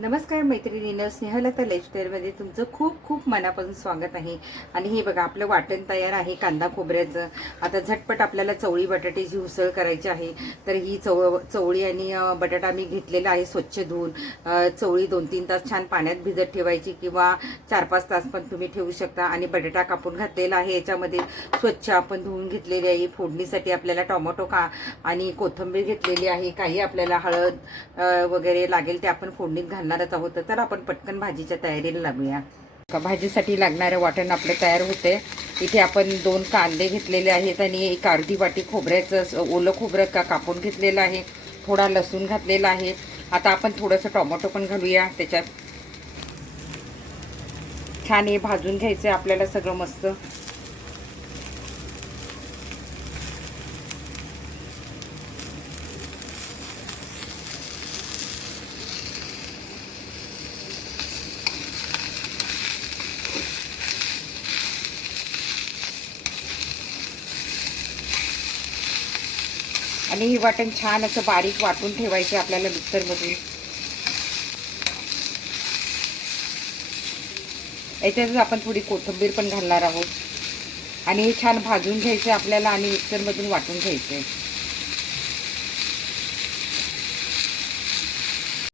नमस्कार मैत्रिणीनं स्नेहलता लाईफस्टाईलमध्ये तुमचं खूप खूप मनापासून स्वागत आहे. आणि हे बघा आपलं वाटण तयार आहे कांदा खोबऱ्याचं. आता झटपट आपल्याला चवळी बटाट्याची उसळ करायची आहे तर ही चव चवळी आणि बटाटा मी घेतलेला आहे स्वच्छ धुवून. चवळी दोन तीन तास छान पाण्यात भिजत ठेवायची किंवा चार पाच तास पण तुम्ही ठेवू शकता. आणि बटाटा कापून घातलेला आहे याच्यामध्ये स्वच्छ आपण धुवून घेतलेली आहे. फोडणीसाठी आपल्याला टोमॅटो का आणि कोथिंबीर घेतलेली आहे. काही आपल्याला हळद वगैरे लागेल ते आपण फोडणीत घालणारच आहोत. तर आपण पटकन भाजीच्या तयारीला लागूया. का भाजीसाठी लागणारं वाटण आपलं तयार होते इथे आपण दोन कांदे घेतलेले आहेत आणि एक अर्धी वाटी खोबऱ्याचं ओलं खोबरं का कापून घेतलेलं आहे. थोडा लसूण घातलेला आहे. आता आपण थोडंसं टोमॅटो पण घालूया. त्याच्यात छान हे भाजून घ्यायचं आहे आपल्याला सगळं मस्त. आणि हे वाटण छान असं बारीक वाटून ठेवायचे आपल्याला मिक्सरमधून याच्यातच आपण थोडी कोथिंबीर पण घालणार आहोत. आणि हे छान भाजून घ्यायचं आपल्याला आणि मिक्सरमधून वाटून घ्यायचं आहे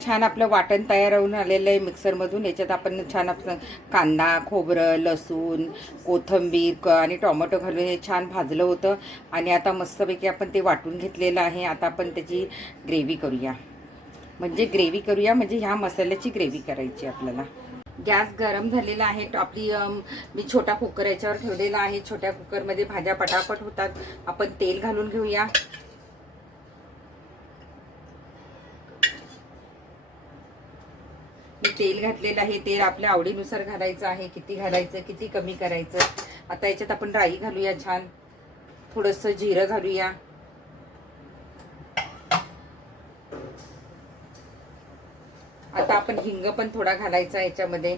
छान आपलं वाटण तयार होऊन आलेलं आहे मिक्सरमधून. याच्यात आपण छान आपलं कांदा खोबरं लसूण कोथिंबीर क आणि टोमॅटो घालून हे छान भाजलं होतं. आणि आता मस्तपैकी आपण ते वाटून घेतलेलं आहे. आता आपण त्याची ग्रेव्ही करूया. म्हणजे ग्रेव्ही करूया म्हणजे ह्या मसाल्याची ग्रेव्ही करायची आपल्याला. गॅस गरम झालेला आहे. आपली मी छोटा कुकर याच्यावर ठेवलेला आहे. छोट्या कुकरमध्ये भाज्या पटापट होतात. आपण तेल घालून घेऊया. तेल घातलेलं आहे तेल आपल्या आवडीनुसार घालायचं आहे किती घालायचं किती कमी करायचं. आता याच्यात आपण राई घालूया छान. थोडंसं जिरं घालूया. आता आपण हिंग पण थोडा घालायचा याच्यामध्ये.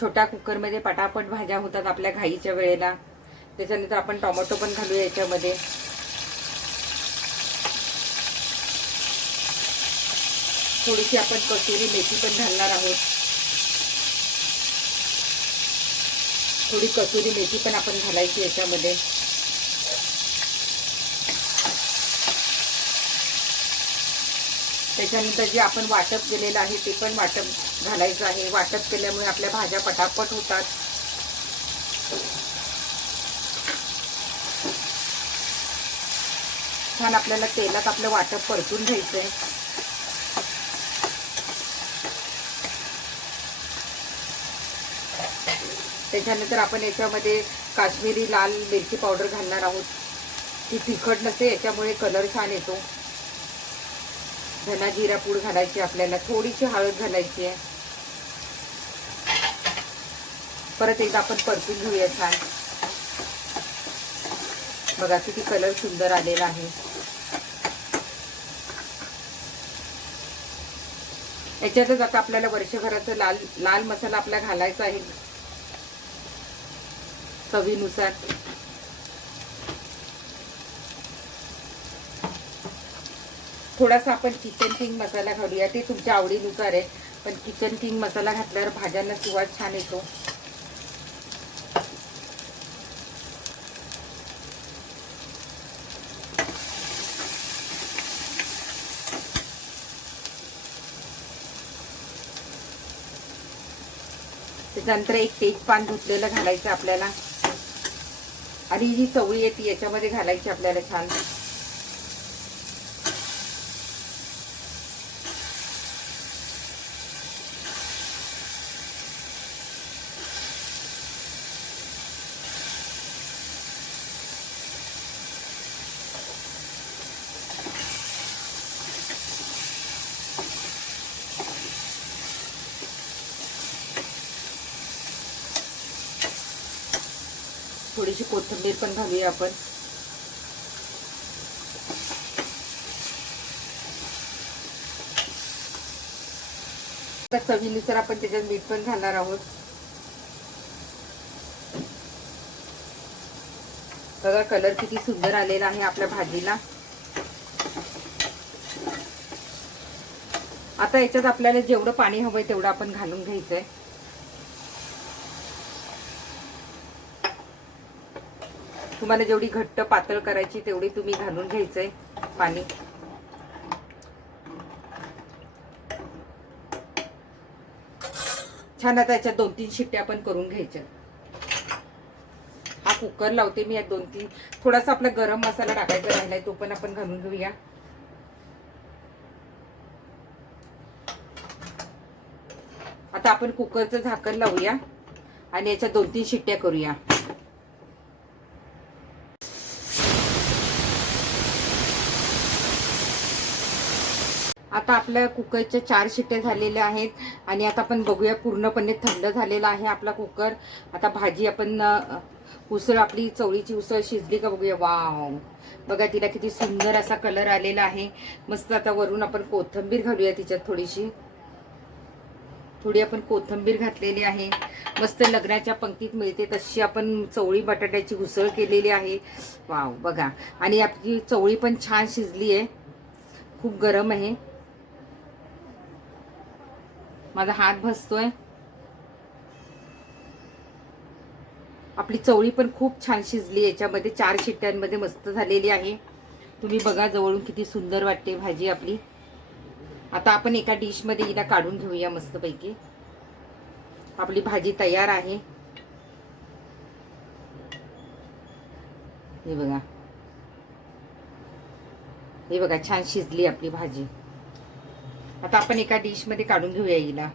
छोट्या कुकरमध्ये पटापट भाज्या होतात आपल्या घाईच्या वेळेला. त्याच्यानंतर आपण टोमॅटो पण घालूया याच्यामध्ये. थोडीशी आपण कसुरी मेथी पण घालणार आहोत. थोडी कसुरी मेथी पण आपण घालायची याच्यामध्ये. त्याच्यानंतर जे आपण वाटप केलेलं आहे ते पण वाटप घालायचं आहे. वाटप केल्यामुळे आपल्या भाज्या पटापट होतात. छान आपल्याला तेलात आपलं वाटप परतून घ्यायचं आहे त्याच्यानंतर आपण याच्यामध्ये काश्मीरी लाल मिरची पावडर घालणार आहोत. ती तिखट नसते याच्यामुळे कलर छान येतो. धना जिरा पूड घालायची आपल्याला थोडीशी हळद घालायची आहे. परत एकदा आपण परतून घेऊया छान. बघा किती कलर सुंदर आलेला आहे. याच्यातच आता आपल्याला वर्षभराचा लाल लाल मसाला आपला घालायचा आहे. चवीनुसार थोडासा आपण किचन किंग मसाला घालूया ते तुमच्या आवडीनुसार आहे. पण किचन किंग मसाला घातल्यावर भाज्यांना सुवाद छान येतो. त्याच्यानंतर एक तेजपान धुतलेलं घालायचं आपल्याला. आणि ही चवळी आहे ती याच्यामध्ये घालायची आपल्याला छान. थोडीशी कोथिंबीर पण घालूया आपण. चवीनुसार आपण त्याच्यात मीठ पण घालणार आहोत. बघा कलर किती सुंदर आलेला आहे आपल्या भाजीला. आता याच्यात आपल्याला जेवढं पाणी हवंय तेवढं आपण घालून घ्यायचंय. तुम्हाला जेवढी घट्ट पातळ करायची तेवढी तुम्ही घालून घ्यायचंय पाणी. छान आता याच्यात दोन तीन शिट्ट्या पण करून घ्यायच्या. हा कुकर लावते मी दोन तीन. थोडासा आपला गरम मसाला टाकायचा राहिलाय तो पण आपण घालून घेऊया. आता आपण कुकरचं झाकण लावूया आणि याच्या दोन तीन शिट्ट्या करूया. आता आपल्या कुकरच्या चार शिट्ट्या झालेल्या आहेत आणि आता आपण बघूया पूर्णपणे थंड झालेला आहे आपला कुकर. आता भाजी आपण उसळ आपली चवळीची उसळ शिजली का बघूया. वाव! बघा तिला किती सुंदर असा कलर आलेला आहे. मस्त आता वरून आपण कोथिंबीर घालूया तिच्यात थोडीशी. थोडी आपण कोथिंबीर घातलेली आहे. मस्त लग्नाच्या पंक्तीत मिळते तशी आपण चवळी बटाट्याची उसळ केलेली आहे. वाव! बघा. आणि आपली चवळी पण छान शिजली आहे खूप गरम आहे. माझा हात भसतोय. आपली चवळी पण खूप छान शिजली याच्यामध्ये चार शिट्ट्यांमध्ये मस्त झालेली आहे. तुम्ही बघा जवळून किती सुंदर वाटते भाजी आपली. आता आपण एका डिशमध्ये हिला काढून घेऊया मस्तपैकी. आपली भाजी तयार आहे. हे बघा. हे बघा छान शिजली आपली भाजी. आता आपण एका डिशमध्ये काढून घेऊया हिला.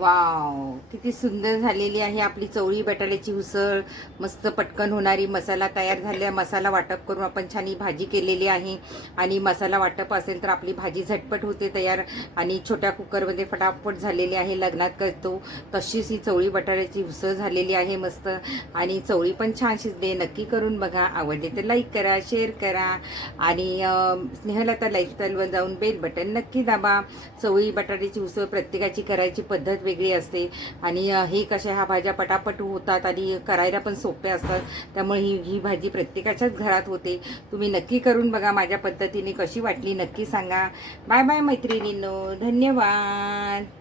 वाव किती सुंदर झालेली आहे आपली चवळी बटाट्याची उसळ. मस्त पटकन होणारी मसाला तयार झालेला मसाला वाटप करून आपण छान ही भाजी केलेली आहे. आणि मसाला वाटप असेल तर आपली भाजी झटपट होते तयार. आणि छोट्या कुकरमध्ये फटाफट झालेली आहे. लग्नात करतो. तशीच ही चवळी बटाट्याची उसळ झालेली आहे मस्त. आणि चवळी पण छान शिजले नक्की करून बघा. आवडले तर लाईक करा शेअर करा. आणि अं, स्नेहलता लाईफस्टाईलवर जाऊन बेल बटन नक्की दाबा. चवळी बटाट्याची उसळ प्रत्येकाची करायची पद्धत वेगळी असते. आणि हे कशा ह्या भाज्या पटापट होतात आणि करायला पण सोप्या असतात. त्यामुळे ही ही भाजी प्रत्येकाच्याच घरात होते. तुम्ही नक्की करून बघा माझ्या पद्धतीने कशी वाटली. नक्की सांगा. बाय बाय मैत्रिणींनो. धन्यवाद.